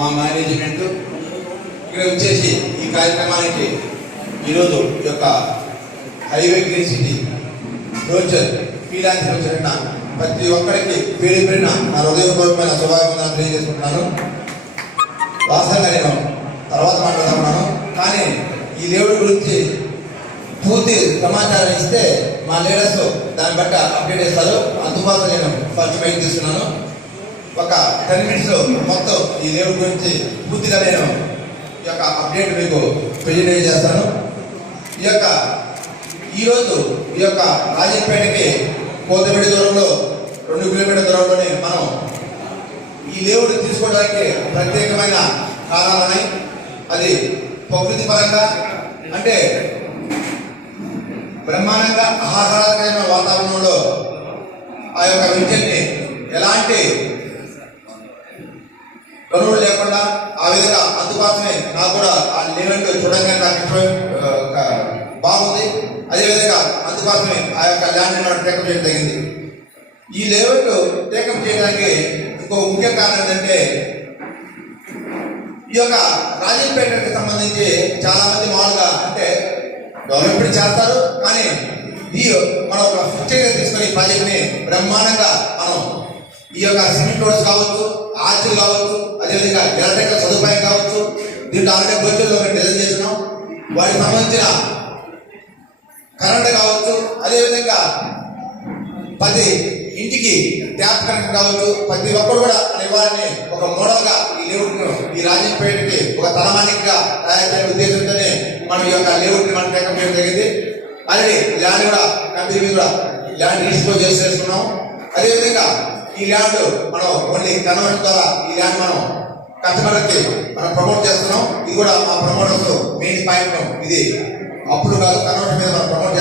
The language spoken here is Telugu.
మా మేనేజ్మెంట్ ఇక్కడ వచ్చేసి ఈ కార్యక్రమానికి ఈరోజు ఈ యొక్క హైవే గ్రీన్ సిటీ ఫ్యూచర్ ఫీలాన్స్ వచ్చిన ప్రతి ఒక్కరికి పేరు పేరిన నా హృదయపూర్వకమైన శుభాకాంక్షలు తెలియజేసుకుంటున్నాను. వాస్తవంగా నేను తర్వాత మాట్లాడుతున్నాను, కానీ ఈ దేవుడి గురించి పూర్తి సమాచారం ఇస్తే మా లీడర్స్ దాన్ని బట్టి అప్డేట్ ఇస్తారు. అందుబాటులో నేను ఫస్ట్ మైక్ తీసుకున్నాను. ఒక 10 minutes మొత్తం ఈ దేవుడి గురించి పూర్తిగా నేను ఈ యొక్క అప్డేట్ మీకు ప్రెజెంట్ చేస్తాను. ఈరోజు ఈ యొక్క రాజంపేటకి కోతమిడి దూరంలో 2 కిలోమీటర్ల దూరంలోనే మనం ఈ దేవుడు తీసుకోవడానికి ప్రత్యేకమైన కారణాలని, అది ప్రకృతి పరంగా అంటే బ్రహ్మాండంగా ఆహ్లాదకరమైన వాతావరణంలో ఆ యొక్క విద్యని ఎలాంటి గనువులు లేకుండా ఆ విధంగా అందుబాటునే నాకు కూడా ఆ లేవెంట్ చూడగానే నాకు బాగుంది. అదేవిధంగా అందుబాటునే ఆ యొక్క ల్యాండ్ మనం టేకప్ చేయడం జరిగింది. ఈ లేఅవుట్ టేకప్ చేయడానికి ఇంకో ముఖ్య కారణం ఏంటంటే ఈ యొక్క రాజంపేటకి సంబంధించి చాలా మంది మామూలుగా అంటే డెవలప్మెంట్ చేస్తారు, కానీ మనం ఒక ఫిక్చర్గా తీసుకొని ఈ ప్రాజెక్ట్ని బ్రహ్మాండంగా మనం ఈ యొక్క సిమెంట్ రోడ్స్ కావచ్చు, ఆర్చులు కావచ్చు, అదేవిధంగా ఎలక్ట్రికల్ సదుపాయం కావచ్చు, దీంట్లో ఆల్రెడీ గోచర్లో మేము డిజైన్ చేసినాం. వాటికి సంబంధించిన కరెంట్ కావచ్చు, అదేవిధంగా ప్రతి ఇంటికి ట్యాప్ కనెక్ట్ కావచ్చు, ప్రతి ఒక్కరు కూడా వారిని ఒక మోడల్గా ఈ లేఅవుట్ను ఈ రాజంపేటకి ఒక తలమానికగా తయారు చేసే ఉద్దేశంతోనే మనం ఈ యొక్క లేఅవుట్ని మనం టేకప్ చేయడం జరిగింది. ఆల్రెడీ ల్యాండ్ కూడా కంపెనీ కూడా ల్యాండ్ రిజిస్టర్ చేస్తున్నాం. అదేవిధంగా ఈ ల్యాండ్ మనం ఓన్లీ కన్వర్షన్ ద్వారా ఈ ల్యాండ్ మనం కస్టమర్కి మనం ప్రమోట్ చేస్తున్నాం. ఇది కూడా మా ప్రమోటర్స్ మెయిన్ పాయింట్. ఇది అప్పుడు కాదు, కన్వర్షన్ మీద మనం ప్రమోట్